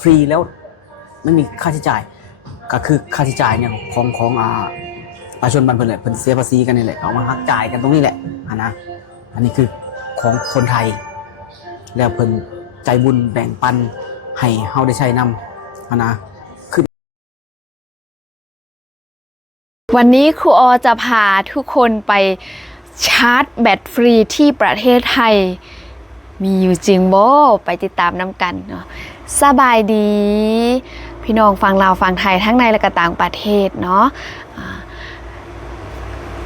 ฟรีแล้วไม่มีค่าใช้จ่ายก็คือค่าใช้จ่ายเนี่ยของประชาชนบ้านเพิ่นแหละเพิ่นเสียภาษีกันนี่แหละเอามาหักจ่ายกันตรงนี้แหละนะอันนี้คือของคนไทยแล้วเพิ่นใจบุญแบ่งปันให้เฮาได้ใช้นำนะคือวันนี้ครูออจะพาทุกคนไปชาร์จแบตฟรีที่ประเทศไทยมีอยู่จริงบ่ไปติดตามน้ำกันเนาะสบายดีพี่น้องฟังลาวฟังไทยทั้งในและก็ต่างประเทศเนาะ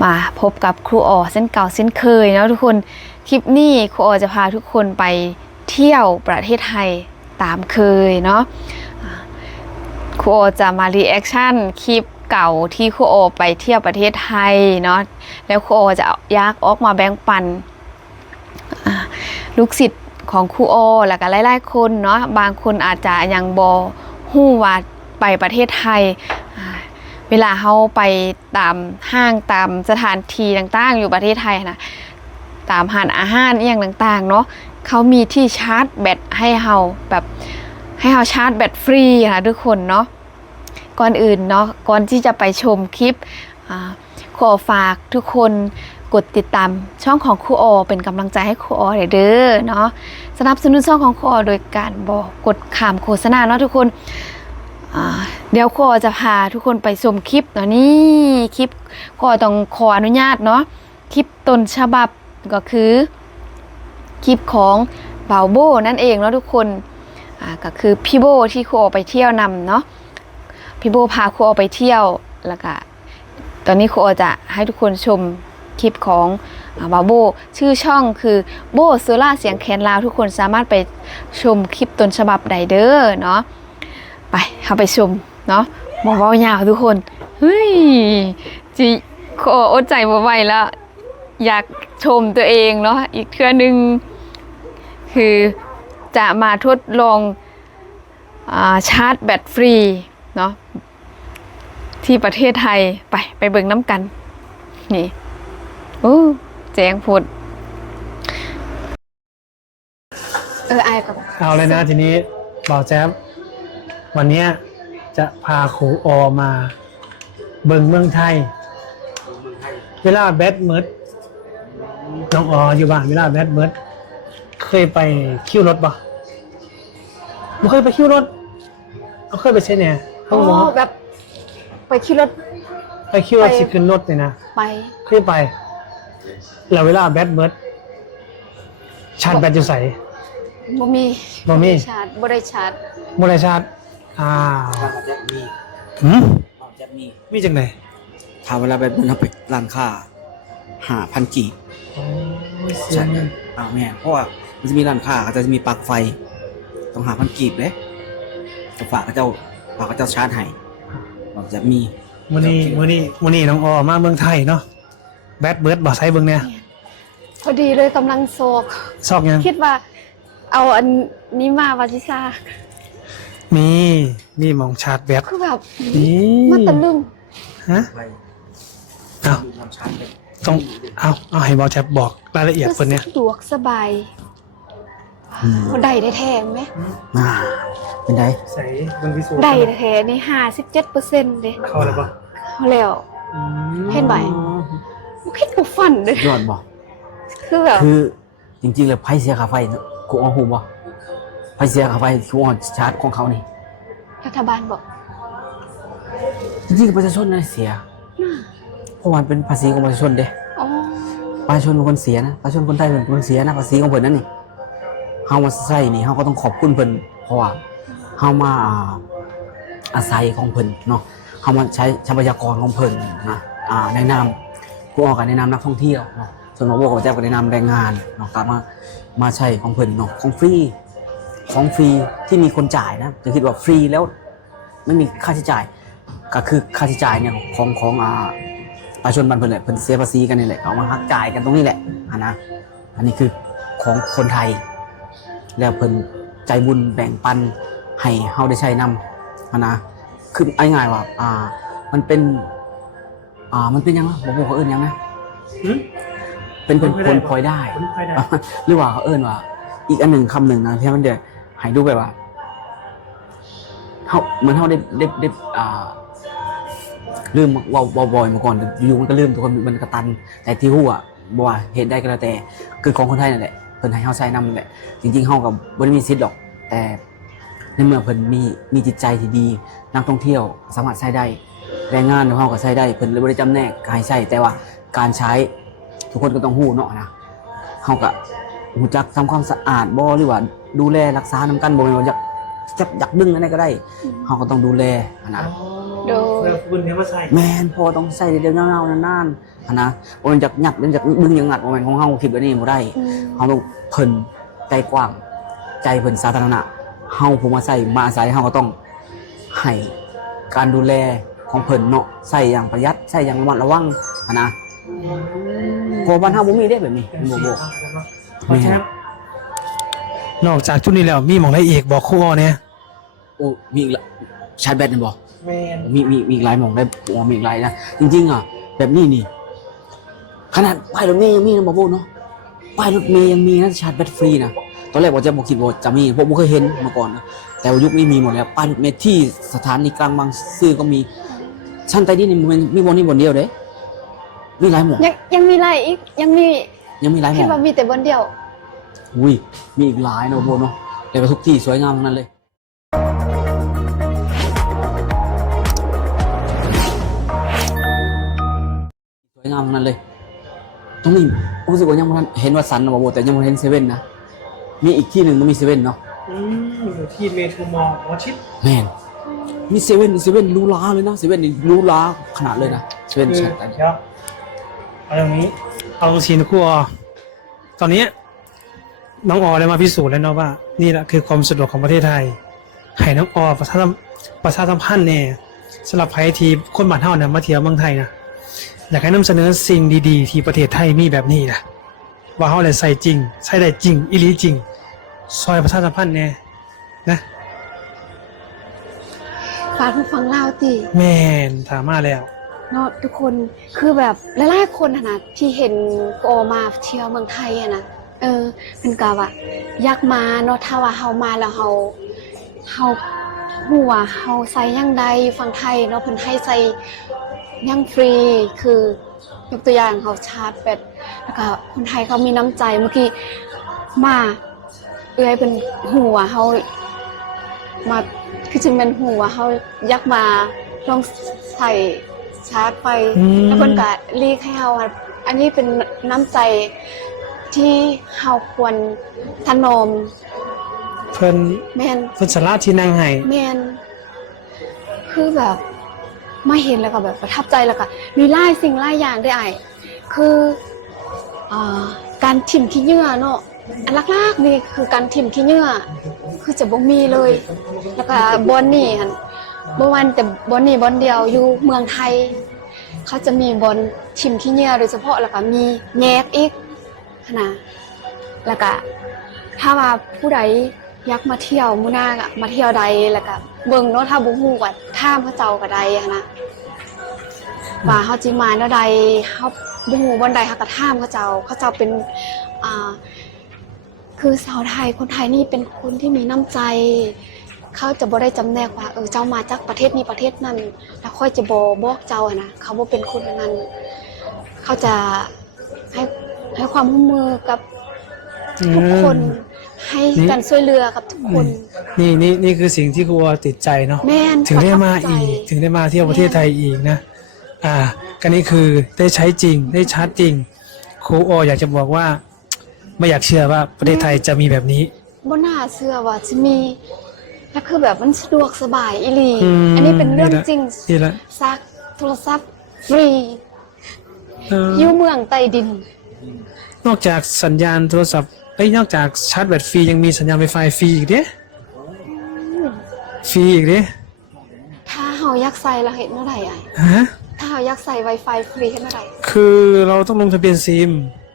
มาพบกับครูออเส้นเก่าเส้นเคยเนาะทุกคนคลิปนี้ครูออจะพาทุกคนไปเที่ยวประเทศไทยตามเคยเนาะครูออจะมารีแอคชั่นคลิปเก่าที่ครูโอไปเที่ยวประเทศไทยเนาะแล้วครูโอจะอยากออกมาแบ่งปันลูกศิษย์ของครูโอแล้วก็หลายๆคนเนาะบางคนอาจจะยังบ่ฮู้ว่าไปประเทศไทยเวลาเฮาไปตามห้างตามสถานที่ต่างๆอยู่ประเทศไทยนะตามร้านอาหารอย่างต่างๆเนาะเขามีที่ชาร์จแบตให้เฮาแบบให้เฮาชาร์จแบตฟรีค่ะทุกคนเนาะก่อนอื่นเนาะก่อนที่จะไปชมคลิปขอฝากทุกคนกดติดตามช่องของครูออเป็นกำลังใจให้ครูออเด้อเนาะสนับสนุนช่องของครูออโดยการบอกกดข้ามโฆษณาเนาะทุกคนเดี๋ยวครูออจะพาทุกคนไปชมคลิปเนาะนี่คลิปครูออต้องขออนุญาตเนาะคลิปต้นฉบับก็คือคลิปของบ่าวโบนั่นเองเนาะทุกคนก็คือพี่โบที่ครูออไปเที่ยวนำเนาะพี่โบพาครูออไปเที่ยวแล้วก็ตอนนี้ครูออจะให้ทุกคนชมคลิปของบ่าวโบชื่อช่องคือโบโซล่าเสียงแคนลาวทุกคนสามารถไปชมคลิปต้นฉบับใดเด้อเนาะไปเข้าไปชมเนาะบ่เว้ายาวทุกคนเฮ้ยจิครูอออดใจบ่ไหวแล้วอยากชมตัวเองเนาะอีกเทื่อนึงคือจะมาทดลองชาร์จแบตฟรีเนาะที่ประเทศไทยไปเบิ่งน้ำกันนี่โอ้แจ้งพูดไอ้กับเอาเลยนะทีนี้บ่าวแจ๊บวันนี้จะพาครูออมาเบิ่งเมืองไทยเวลาแบตเมิดน้องอออยู่บ้านเวลาแบตเมิดเคยไปคิวรถปะไม่เคยไปคิวรถเอาเคยไปใช่เนี่ยห้องหมอแบบไปขี่รถไปคิวรถสิขึ้นรถเลยนะไปเคยไปแล้วเวลาแบตเมิดชาร์จแบตอยู่ใส่บ่มีชาร์จบ่ได้ชาร์จบ่ได้ชาร์จจะมีจะมีจังไหนถ้าเวลาแบบนั้นเราไปร้านค้า5,000 กีบใช่แม่เพราะว่ามันจะมีร้านค้าก็จะมีปลั๊กไฟต้อง5,000 กีบเลยจะฝากเขาเจ้าชาร์จให้บอกจะมีมื้อนี้น้องออมาเมืองไทยเนาะแบตเบิดบ่ใช้เบิ่งเนี่ยพอดีเลยกำลังซอกยังคิดว่าเอาอันนี้มาวัชิซามีมองชาร์จแบตคือแบบมันตะลึงฮะเอาต้องเอาให้บ่าวแจ๊บบอกรายละเอียดเพิ่นเนี่ยสะดวกสบายได้แท้ไหมเป็นไงใส่เบิ่งพิสูจน์ได้แท้นี่57%เด้เข้าแล้วป่ะเข้าแล้วเห็นไหมบ่คิดบ่ฝันเด้ยอดบ่คือแบบคือจริงๆแล้วไผเสียค่าไฟกูเอาฮู้บ่ไผเสียค่าไฟกูเอาชาร์จของเขานี่รัฐบาลบอกจริงๆประชาชนน่ะเสียเพราะมันเป็นภาษีของประชาชนเด้ประชาชนเป็นคนเสียนะประชาชนคนไทยเป็นคนเสียนะภาษีของเพิ่นนั่นนี่เฮามาใช้นี่เฮาก็ต้องขอบคุณเพิ่นเพราะว่าเฮามาอาศัยของเพิ่นเนาะเฮามาใช้ทรัพยากรของเพิ่นนะในนามผู้ออกกันในนามนักท่องเที่ยวเนาะส่วนบ่าวก็จะในนามแรงงานเนาะกลับมาใช้ของเพิ่นเนาะของฟรีที่มีคนจ่ายนะจะคิดว่าฟรีแล้วไม่มีค่าใช้จ่ายก็คือค่าใช้จ่ายเนี่ยของประชาชนบ้านเพิ่นแหละเพิ่นเสียภาษีกันนี่แหละเอามาหักจ่ายกันตรงนี้แหละนะอันนี้คือของคนไทยแล้วเพิ่นใจบุญแบ่งปันให้เฮาได้ใช้นำนะคือง่ายๆว่ามันเป็นยังไงบอกเขาเอิ้นยังไงเป็นผลพลอยได้หรือว่าเขาเอิ้นว่าอีกอันหนึ่งคำหนึ่งนะที่มันเดี๋ยวให้ดูแบบว่า เหมือนเขาได้ลืมว่าบ่อยมาก่อนอยู่มันก็ลืมทุกคนมันกระตันแต่ที่หู้อ่ะบอกว่าเหตุได้ก็แล้วแต่คือของคนไทยนั่นแหละเพิ่นให้เขาใส่นำแหละจริงๆเขากับบ่ได้มีสิทธิ์หรอกแต่ในเมื่อเพิ่นมีจิตใจที่ดีนักท่องเที่ยวสามารถใช้ได้แรงงานของเขาก็ใช้ได้เพิ่นเลยบ่ได้จำแนกให้ใช้แต่ว่าการใช้ทุกคนก็ต้องฮู้เนาะนะเขาก็รู้จักทำความสะอาดบ่หรือว่าดูแลรักษานำกันบ่แม่นว่าอยากดึงอันนั้นก็ได้เขาก็ต้องดูแลนะ โดย เพื่อคุณเนี่ยมาใส่ แมนพอต้องใส่เดี๋ยวเงาๆนานๆนะบ่แมันจากหยัดจากดึงอย่างงัดบ่แม่นของเฮาคิดแบบนี้บ่ได้เฮาต้องเพิ่นใจกว้างใจเพิ่นสาธารณะเฮาผู้มาใส่มาอาศัยเฮาก็ต้องให้การดูแลของเพิ่นเนาะใส่อย่างประหยัดใส่อย่างระมัดระวังนะเพราะบ้านเฮาบ่มีเด้แบบนี้บ่ เพราะฉะนั้นนอกจากชุดนี้แล้วมีหมองได้อีกบอกครูอ้อเนี่ย โอ้มีอีกละชาร์จแบตนี่บ่ แมน มีอีกหลายหม่องได้มีอีกหลายนะจริงๆอ่ะแบบนี้นี่ขนาดป้ายรถเมย์ยังมีนะบ่บ่เนาะป้ายรถเมย์ยังมีนะชาร์จแบตฟรีนะตอนแรกว่าจะบ่คิดว่าจะมีเพราะบ่เคยเห็นมาก่อนนะแต่ว่ายุคนี้มีหมดแล้วป้ายรถเมย์ที่สถานีกลางบางซื่อก็มีชั้นใต้ดินนี่มันมีบ่นี่บ่เดียวเด้มีหลายหม่อง ยังมีอะไรอีกยังมี หลายหม่ คิ อ ด ง ว่ามีแต่บนเดียว อุ้ยมีอีกหลายนะบ่บ่เนาะแต่ว่าทุกที่สวยงามทั้งนั้นเลยสวยงามทั้งนั้นเลยตรงนี้รู้สึกว่ายังบ่ทันเห็นว่าสันนะบ่แต่ยังบ่เห็นเซเว่นนะมีอีกที่หนึงมันมีเซเว่นเนาะ อยู่ที่เมโทรมอลล์วอชิต แม่นมีเซเว่นหรูหราเลยนะเซเว่นนี่หรูหราขนาดเลยนะเซเว่น คือ ชัดอัน เดี๋ยวเอาอย่างนี้เอาซีนครูอ้อตอนนี้น้องออได้มาพิสูจน์แล้วเนาะว่านี่แหละคือความสะดวกของประเทศไทยให้น้องออประชาสัมพันธ์เนี่ยสำหรับใครที่คนบ้านเฮาเนี่ยมาเที่ยวเมืองไทยนะอยากให้นำเสนอสิ่งดีๆที่ประเทศไทยมีแบบนี้นะว่าเฮาเลยใส่จริงใช้ได้จริงอีหลีจริงซอยประชาสัมพันธ์เนี่ยนะ ฝากผู้ฟังเล่าติ แม่นถามมาแล้ว เนาะทุกคนคือแบบหลายๆคนนะที่เห็นโอมาเที่ยวเมืองไทยอะนะเป็นกะว่าอยากมาเนาะถ้าว่าเฮามาแล้วเฮาฮู้ว่าเฮาใส่หยังใดฝั่งไทยเนาะเพิ่นให้ใส่หยังฟรีคือยกตัวอย่างเขาชาร์จแบตแล้วก็คนไทยเขามีน้ำใจเมื่อกี้มาเอ้ยเป็นฮู้ว่าเฮามาคือจะเป็นฮู้ว่าเฮาอยากมาลองใส่ชาร์จไปแล้วเพิ่นก็เรียกให้เฮาอันนี้เป็นน้ำใจที่เฮาควรถนอม เพิ่น แม่น สละที่นั่งให้ แม่นคือแบบมาเห็นแล้วก็แบบประทับใจแล้วก็มีหลายสิ่งหลายอย่างได้อ้ายคือการถิ่มขี้เหงื่อเนาะอันลักๆนี่คือการถิ่มขี้เหงื่อคือจะบ่มีเลย แล้วก็บอนนี่หั่นบ่วันแต่บอนนี่บอนเดียวอยู่เมืองไทย เขาจะมีบอนถิ่มขี้เหงื่อโดยเฉพาะแล้วก็มีแยกอีกนะแล้วก็ถ้าว่าผู้ใดอยากมาเที่ยวมื้อหน้าก็มาเที่ยวใดแล้วก็เบิ่งเนาะถ้าบ่ฮู้ก็ถามเขาเจ้าก็ได้หั้นนะว่าเฮาสิมาแนวใดเฮาบ่ฮู้บ่อนใดเฮาก็ถามเขาเจ้าเป็นคือชาวไทยคนไทยนี่เป็นคนที่มีน้ำใจเขาจะบ่ได้จำแนกว่าเจ้ามาจากประเทศนี้ประเทศนั้นแล้วค่อยจะบอกเจ้าอะนะเขาบ่เป็นคนนั้นเขาจะให้ความร่วมมือกับทุกคนให้การช่วยเหลือกับทุกคน นี่คือสิ่งที่ครูติดใจเนาะ แม่น ถึงได้มา ประทับใจ อีกถึงได้มาเที่ยวประเทศไทยอีกนะก็นี่คือได้ใช้จริงได้ชาร์จจริงครูอยากจะบอกว่าไม่อยากเชื่อว่าประเทศไทยจะมีแบบนี้ บ่น่าเชื่อว่าจะมีแล้วคือแบบมันสะดวกสบายอีหลีอันนี้เป็นเรื่องจริง นี่แหละ ซักโทรศัพท์ฟรี เออ อยู่เมืองใต้ดิน นอกจากสัญญาณโทรศัพท์นอกจากชาร์จแบตฟรียังมีสัญญาณ Wi-Fi ฟรีอีกเด้ฟรีอีกเด้ ถ้าเฮาอยากใส่เราเห็นเมื่อไหร่อ่ะ ฮะ ถ้าเฮาอยากใส่ Wi-Fi ฟรีเห็นเมื่อไหร่ คือเราต้องลงทะเบียนซิม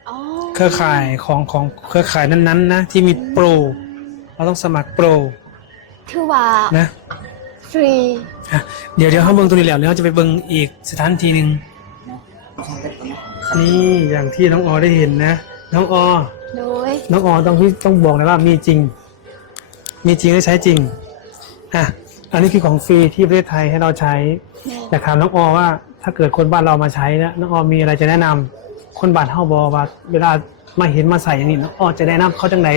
อ๋อ เครือข่ายของเครือข่ายนั้นๆนะที่มีโปรเราต้องสมัครโปร คือว่า นะ ฟรี เดี๋ยวเขาเบิ่งตัวนี้แล้วเดี๋ยวเราจะไปเบิ่งอีกสถานที่หนึ่งนี่อย่างที่น้องออได้เห็นนะน้องออ โดย ต้องบอกเลยว่ามีจริงได้ใช้จริง อันนี้คือของฟรีที่ประเทศไทยให้เราใช้ แม่น แต่ถามน้องออว่าถ้าเกิดคนบ้านเรามาใช้นะน้องออมีอะไรจะแนะนำคนบ้านเฮาบอว่าเวลามาเห็นมาใส่อย่างนี้น้องออจะแนะนำเขาจังไหน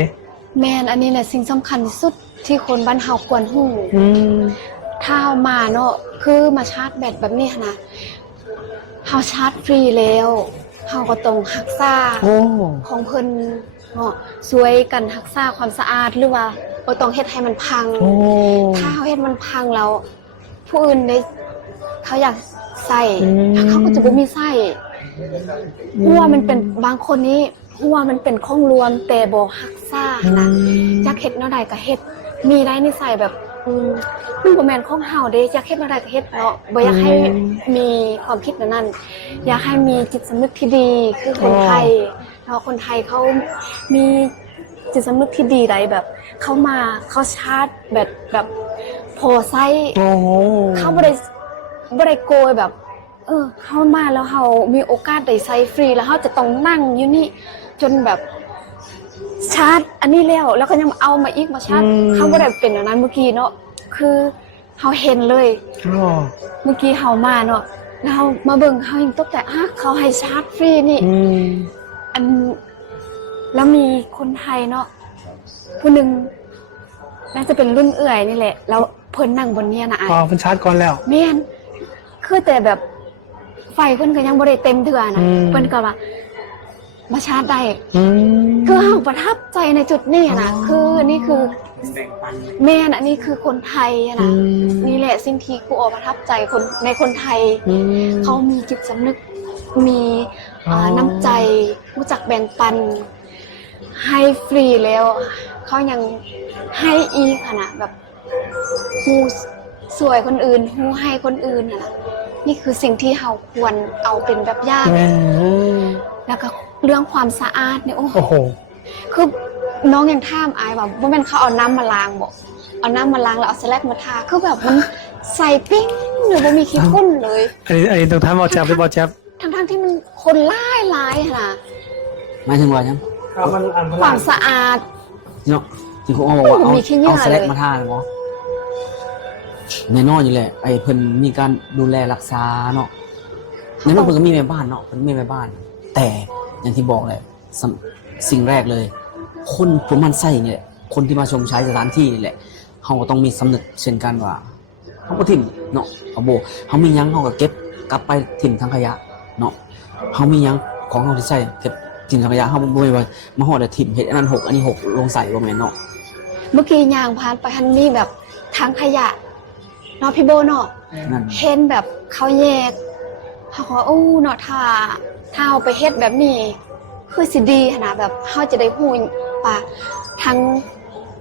แม่นอันนี้แหละสิ่งสำคัญที่สุดที่คนบ้านเฮาควรฮู้ อืม ถ้าเอามาเนาะคือมาชาร์จแบตแบบนี้หั้นนะเฮาชาร์จฟรีแล้วเฮาก็ต้องรักษา โอ้ ของเพิ่นเนาะช่วยกันรักษาความสะอาดหรือว่าบ่ต้องเฮ็ดให้มันพัง โอ้ ถ้าเฮาเฮ็ดมันพังแล้วผู้อื่นได้เขาอยากใส่ อืม เขาก็จะบ่มีใส่เพราะว่ามันเป็นบางคนนี้เพราะว่ามันเป็นของรวมแต่บ่รักษานะอยากเฮ็ดแนวใดก็เฮ็ดมีได้นิสัยแบบมันบ่แม่นของเฮาเด้อยากเฮ็ดแนวใดก็เฮ็ดเนาะบ่อยากให้มีความคิดแบบนั้นอยากให้มีจิตสำนึกที่ดีคือคนไทยเนาะคนไทยเขามีจิตสำนึกที่ดีใดแบบเขามาเขาชาร์จแบบพอไซ โอ้โห เขาบ่ได้โกยแบบเข้ามาแล้วเขามีโอกาสได้ใช้ฟรีแล้วเขาจะต้องนั่งอยู่นี่จนแบบชาร์จอันนี้แล้วก็ยังเอามาอีกมาชาร์จเขาบ่ได้เป็นแบบนั้นเมื่อกี้เนาะคือเขาเห็นเลย อ๋อ เมื่อกี้เขามาเนาะแล้วเขามาเบิ่งเขายังตกใจเขาให้ชาร์จฟรีนี่ อืม อันแล้วมีคนไทยเนาะผู้หนึ่งน่าจะเป็นรุ่นเอื่อยนี่แหละแล้วเพิ่นนั่งบนเนี้ยนะอ้าย อ๋อเป็นชาร์จก่อนแล้ว แม่นคือแต่แบบไฟเพิ่นก็ยังบ่ได้เต็มเทื่อนะ อืม เพิ่นก็ว่ามาชาร์จได้ อืม คือเฮาประทับใจในจุดนี้นะคือนี่คือแม่นอันนี้คือคนไทยอะนะนี่แหละสิ่งที่ครูออประทับใจคนไทย อืม เขามีจิตสำนึกมี อ๋อ น้ำใจรู้จักแบ่งปัน ให้ฟรีแล้วเขายังให้อีกค่ะนะแบบฮูสวยคนอื่นฮูให้คนอื่นนะนี่คือสิ่งที่เราควรเอาเป็นแบบอย่าง แม่ แล้วก็เรื่องความสะอาดเนี่ยโอ้ โอ้โห คือน้องยังท่ามอายแบบว่ามันเขาเอาน้ำมาล้างบอกเอาน้ำมาล้างแล้วเอาสแลกมาทาคือแบบมันใส่ปิ้งหรือว่ามีขี้ข้นเลย อันนี้ต้องถามบอแจ๊บหรือบอแจ๊บ ทั้งที่มันคนหลายๆค่ะ หมายถึงว่ายัง ความสะอาด เนาะที่คุณอ้อบอกว่า มันมีขี้เหงื่อ เอาสแลก เลย มาทาเลยบ่แน่นอนอยู่แหละไอ้เพิ่นมีการดูแลรักษาเนาะแน่นอนเพิ่นก็มีแม่บ้านเนาะเพิ่นมีแม่บ้าน แต่อย่างที่บอกแหละสิ่งแรกเลย คนผู้มันใส่เนี่ยคนที่มาชมใช้สถานที่นี่แหละเขาก็ต้องมีสำนึกเช่นกันว่าเขาก็ถิ่มเนาะเขาโบเขามีหยังเขาก็เก็บกลับไปถิ่มทางขยะเนาะเขามีหยังของเขาที่ใส่เก็บถิ่มทางขยะเขาบ่ไว้มาห่อแต่ถิ่มเฮ็ดอันนั้นหกอันนี้หกลงใส่บ่แม่นเนาะ เมื่อกี้ยางผ่านไปทันนี่แบบทางขยะเนาะพี่โบเนาะ นั่น เห็นแบบเขาแยกเขาก็อู้เนาะถ้าเอาไปเฮ็ดแบบนี้คือสิดีขนาดแบบเขาจะได้หูป่ะทั้ง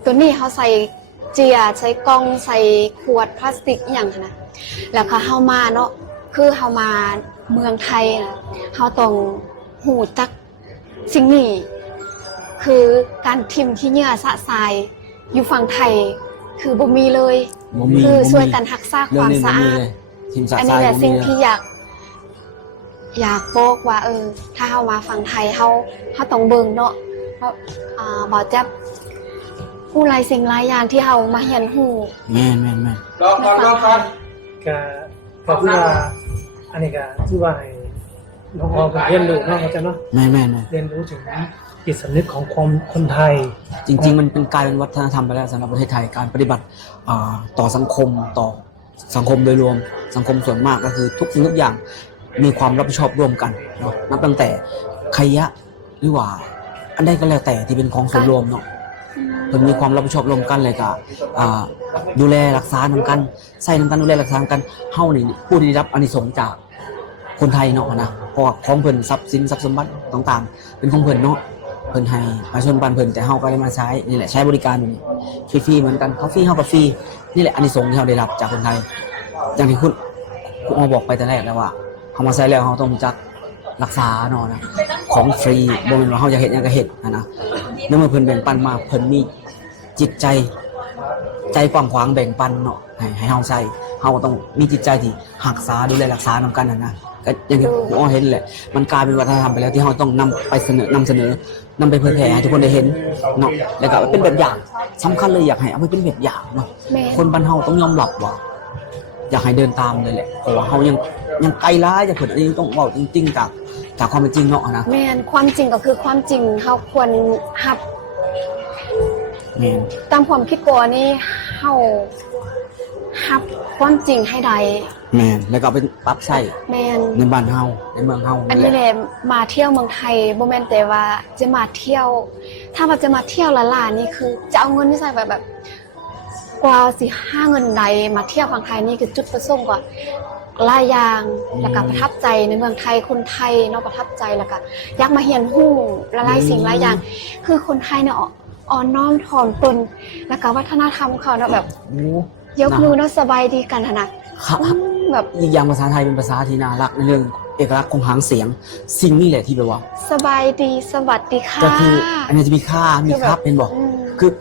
ตัวนี้เขาใส่เจียใส่กล่องใส่ขวดพลาสติกอหย่างหั้นนะแล้วก็เขามาเนาะคือเขามาเมืองไทยนะเขาต้องหูจักสิ่งนี้คือการทิมที่เหงื่อสะทรายอยู่ฝั่งไทยคือบ่มีเลย บ่มี คือ บ่มี ช่วยกันรักษาค เรื่อง วาม นี้บ่ สะ มี อาด เลยทีมสะ อัน ทรา นี้ ย แหละ บ่มี สิ่ง เลย ที่อยากบอกว่าถ้าเฮามาฝั่งไทยเฮาต้องเบิ่งเนาะว่าบ่แจ๊บผู้หลายสิ่งหลายอย่างที่เฮามาเรียนรู้ แม่น ในฝั่งไทย ก็คือว่าอันนี้ก็คือว่าให้น้องออมเรียนรู้เนาะอาจารย์เนาะ แม่น เรียนรู้ถึงจิตสำนึกของความคนไทย จริงๆ มันเป็นกลายเป็นวัฒนธรรมไปแล้วสำหรับประเทศไทยการปฏิบัติต่อสังคมต่อสังคมโดยรวมสังคมส่วนมากก็คือทุกสิ่งทุกอย่างมีความรับผิดชอบร่วมกันเนาะนับตั้งแต่ขยะหรือว่าอันใดก็แล้วแต่ที่เป็นของส่วนรวมเนาะมันมีความรับผิดชอบร่วมกันเลยก็ดูแลรักษานำกันใส่นำกันดูแลรักษานำกันเฮานี่ผู้ที่ได้รับอานิสงส์จากคนไทยเนาะนะเพราะว่าของเพิ่นทรัพย์สินทรัพย์สมบัติต่างๆเป็นของเพิ่นเนาะ เพิ่นให้ประชาชนบ้านเพิ่นแต่เฮาก็ได้มาใช้นี่แหละใช้บริการอยู่นี่ฟรีๆเหมือนกันเขาฟรีเฮาก็ฟรีนี่แหละอานิสงส์ที่เฮาได้รับจากคนไทยอย่างที่คุณอ้อบอกไปแต่แรกแล้วว่าเฮามาใช้แล้วเฮาต้องรู้จักรักษาเนาะนะของฟรีบ่แม่นว่าเฮาอยากเฮ็ดหยังก็เฮ็ดนะเมื่อเพิ่นแบ่งปันมาเพิ่นมีจิตใจกว้างขวางแบ่งปันเนาะให้เฮาใช้เฮาก็ต้องมีจิตใจที่รักษาดูแลรักษานำกันนะ ก็อย่างที่ผมเห็นแหละมันกลายเป็นวัฒนธรรมไปแล้วที่เราต้องนำไปเสนอนำไปเผยแพร่ให้ทุกคนได้เห็นเนาะแล้วก็เป็นแบบอย่างสำคัญเลยอยากให้เอาไปเป็นแบบอย่างเนาะ แม่ คนบ้านเฮาต้องยอมรับว่าอยากให้เดินตามเลยแหละเพราะว่าเฮายังไกลล้าจากคนอันนี้ต้องบอกจริงๆจากความเป็นจริงเนาะนะ แม่นความจริงก็คือความจริงเฮาควรรับ แม่น ตามความคิดกลัวนี่เฮารับความจริงให้ได้ แม่นแล้วก็เอาเป็นปรับใช้ แม่น ในบ้านเฮาในเมืองเฮา อันนี้แหละมาเที่ยวเมืองไทยบ่แม่นแต่ว่าจะมาเที่ยว ถ้าว่าจะมาเที่ยวละล่านี่คือจะเอาเงินที่ใส่แบบกว่าสิหาเงินใดมาเที่ยวฝั่งไทยนี่คือจุดประสงค์กว่าหลายอย่างแล้วก็ประทับใจในเมืองไทยคนไทยเนาะประทับใจแล้วก็อยากมาเรียนรู้หลายสิ่งหลายอย่าง คือคนไทยเนี่ยอ่อนน้อมถ่อมตนแล้วก็วัฒนธรรมเขาเนาะแบบ โอ้ ยกมือเนาะสบายดีกันหั่นน่ะ ครับ แบบ อีกอย่างภาษาไทยเป็นภาษาที่น่ารักในเรื่องเอกลักษณ์ของหางเสียงสิ่งนี้แหละที่แบบว่า สบายดีสวัสดีค่ะ ก็คืออันนี้จะมีค่ามีครับเป็นบอก อืม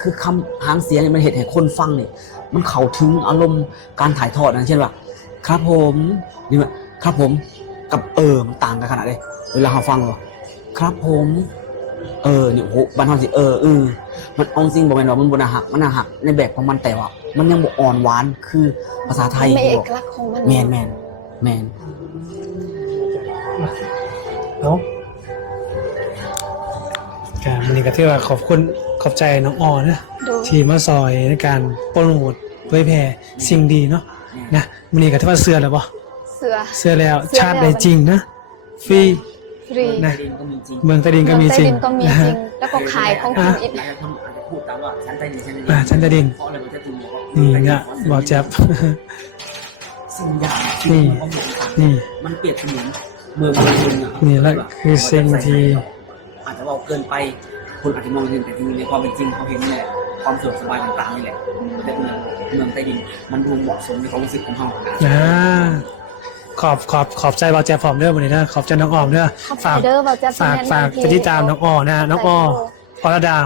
คือคำหางเสียงเนี่ยมันเหตุให้คนฟังเนี่ยมันเข้าถึงอารมณ์การถ่ายทอดนะเช่นว่าครับผมนี่ว่าครับผมกับมันต่างกันขนาดเลยเวลาเราฟังว่าครับผมเนี่ยโหบ้านเราสิมันเอาจริงบอกแม่นว่ามันบนหักมันหักในแบบของมันแต่ว่ามันยังบ่อ่อนหวานคือภาษาไทย มันเป็นเอ ที่บอก กลักษณ์ของมัน แมน เนาะการวันนี้ก็ถือว่าขอบใจน้องออนะ ดู ที่มาซอยในการโปรโมทเผยแพร่สิ่งดีเนาะนะวันนี้ก็ถือว่าเสื้อแล้วบ่ เสือ เสื้อแล้ว เสื้อ ชาติได้จริงนะฟรี ฟรี นะ ก็มีจริง เมืองใต้ดินก็มีจริง เมือใต้ดินก็มีจริง แล้วก็ขายของกินอีก หลายคนอาจจะพูดตามว่าชั้นใต้ดินชั้น ชั้นใต้ดิน เพราะอะไรมันจะถึงบอกว่า นี่เนี่ยบอกแจ๊บ สิ่งอย่าง นี่ นี่ มันเปรียบเสมือนเมืองนึงอะ นี่แหละคือสิ่งที่ อาจจะบอกเกินไปคนอาจจะมองเห็นแต่จริงในความเป็นจริงเขาเห็นนี่แหละความสะดวกสบายต่างๆนี่แหละแต่เมืองใต้ดินมันดูเหมาะสมในความรู้สึกของเขา อ่าขอบใจบอกแจ๊บผอมเด้อวันนี้นะขอบใจน้องออมเด้อ ขอบใจ ฝาก เด้อบอกจะ ฝากไปที่ตามน้องออนะน้องออรดา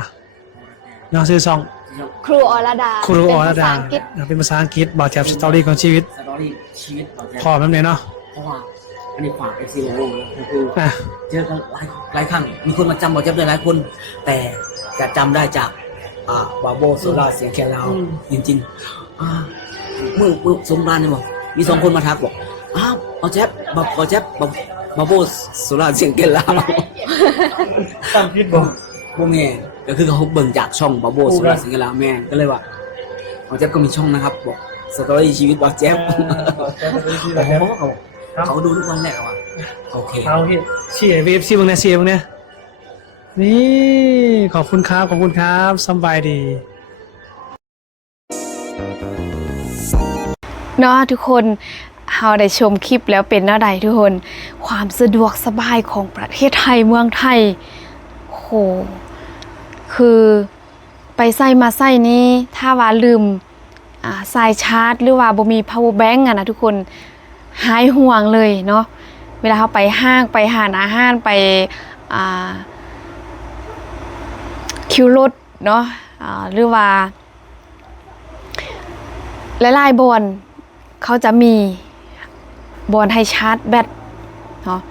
น้องซื้อซอง ครูอรดา ครูอรดา เป็นภษอังกฤษเป็นภาษาอังกฤษบอกแจ๊บสตอรี่ของชีวิต สตอรี่ชีวิตเราจะ พร้อมแล้วเนี่ยเนาะ เพราะว่าอันนี้ฝาก FC โลโก้คือ อ่ะ เจอกันหลายครั้งมีคนมาจำบอกเจ็บได้หลายคน แต่จะจำได้จากบาโบโซล่าเสียงแค่เราจริงๆมือสงกรานต์เนี่ยบอกมี2 คนมาทักบอกเอาแจ๊บาโบโซล่าเสียงแค่เรา ตั้งคิดบอก โบแม่ก็คือเขาเบิ่งจากช่องบาโบโซล่าเสียงแค่เราแม่ก็เลยว่าเอาแจ๊บก็มีช่องนะครับบอกสตอรี่ชีวิตบอกแจ๊บเขาดูทุกวันแหละว่ะโอเค เอาพี่เชียร์เวฟซีบางเนี่ยเชียร์บางเนี่ยนี่ขอบคุณครับสบายดี เนาะทุกคนเฮาได้ชมคลิปแล้วเป็นแนวใดทุกคนความสะดวกสบายของประเทศไทยเมืองไทยโหคือไปใส่มาใส่นี้ถ้าว่าลืมสายชาร์จหรือว่าบ่มี power bank อะนะทุกคนหายห่วงเลยเนาะเวลาเขาไปห้างไปหาอาหารไปคิวรถเนาะหรือว่าหลายๆบอนเขาจะมีบอนให้ชาร์จแบตเนาะ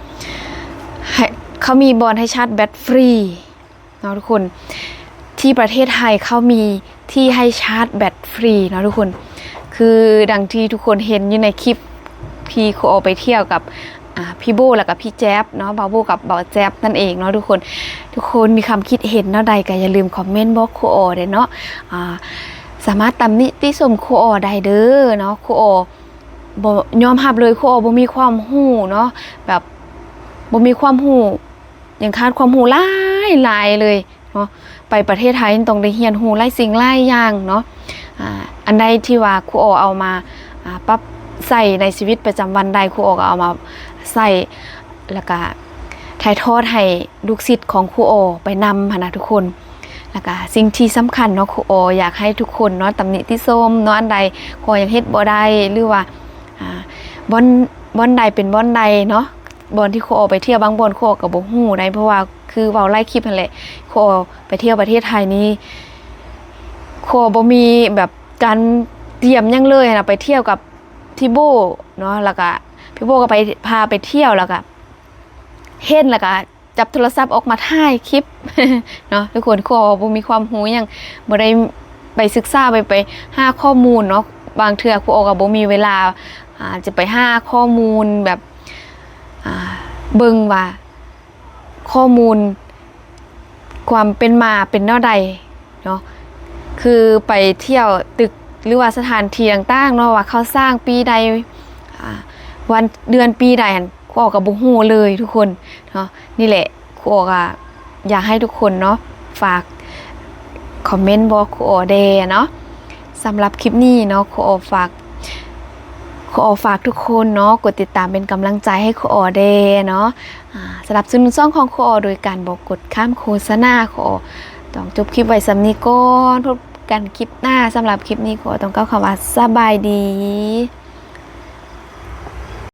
เขามีบอนให้ชาร์จแบตฟรีเนาะทุกคนที่ประเทศไทยเขามีที่ให้ชาร์จแบตฟรีเนาะทุกคนคือดังที่ทุกคนเห็นอยู่ในคลิปที่ครูออไปเที่ยวกับพี่โบแล้วกับพี่แจ๊บเนาะบ่าวโบกับบ่าวแจ๊บนั่นเองเนาะทุกคนมีความคิดเห็นเนาะใดก็อย่าลืมคอมเมนต์บอกครูออเด้เนาะสามารถตำหนิติชมครูออได้เด้อเนาะครูออบ่ยอมรับเลยครูออบ่มีความรู้เนาะแบบบ่มีความรู้ยังขาดความรู้หลายเลยเนาะไปประเทศไทยต้องได้เรียนรู้หลายสิ่งหลายอย่างเนาะอันใดที่ว่าครูออเอามาปรับใส่ในชีวิตประจำวันใดครูออก็เอามาใส่แล้วก็ถ่ายทอดให้ลูกศิษย์ของครูออไปนำนะทุกคนแล้วก็สิ่งที่สำคัญเนาะครูอออยากให้ทุกคนเนาะตำหนิติชมเนาะอันใดครูออยังเฮ็ดบ่ได้หรือว่าบ่อนใดเป็นบ่อนใดเนาะบ่อนที่ครูออไปเที่ยวบางบ่อนครูออก็บ่ฮู้ได้เพราะว่าคือเว้าไล่คลิปนั่นแหละครูออไปเที่ยวประเทศไทยนี่ครูออบ่มีแบบการเตรียมหยังเลยนะไปเที่ยวกับที่โบเนาะแล้วก็ พี่โบก็ไปพาไปเที่ยวแล้วก็เห็นแล้วก็จับโทรศัพท์ออกมาถ่ายคลิป เนาะทุกคนครูออบ่มีความรู้หยังบ่ได้ไปศึกษาไปหาข้อมูลเนาะบางเทื่อครูออก็บ่มีเวลาจะไปหาข้อมูลแบบเบิ่งว่าข้อมูลความเป็นมาเป็นแนวใดเนาะคือไปเที่ยวตึกหรือว่าสถานที่ต่างๆเนาะว่าเขาสร้างปีใดวันเดือนปีใดครูออก็บ่ฮู้เลยทุกคนเนาะนี่แหละครูออก็อยากให้ทุกคนเนาะฝากคอมเมนต์บอกครูออเดเนาะสำหรับคลิปนี้เนาะครูออฝากทุกคนเนาะกดติดตามเป็นกำลังใจให้ครูออเดเนาะสำหรับสนุนซ่องของครูออโดยการบอกกดข้ามโฆษณาครูออต้องจบคลิปไว้สำนี้ก่อนพบกันคลิปหน้าสำหรับคลิปนี้ครูออต้องกล่าวคำว่าสบายดี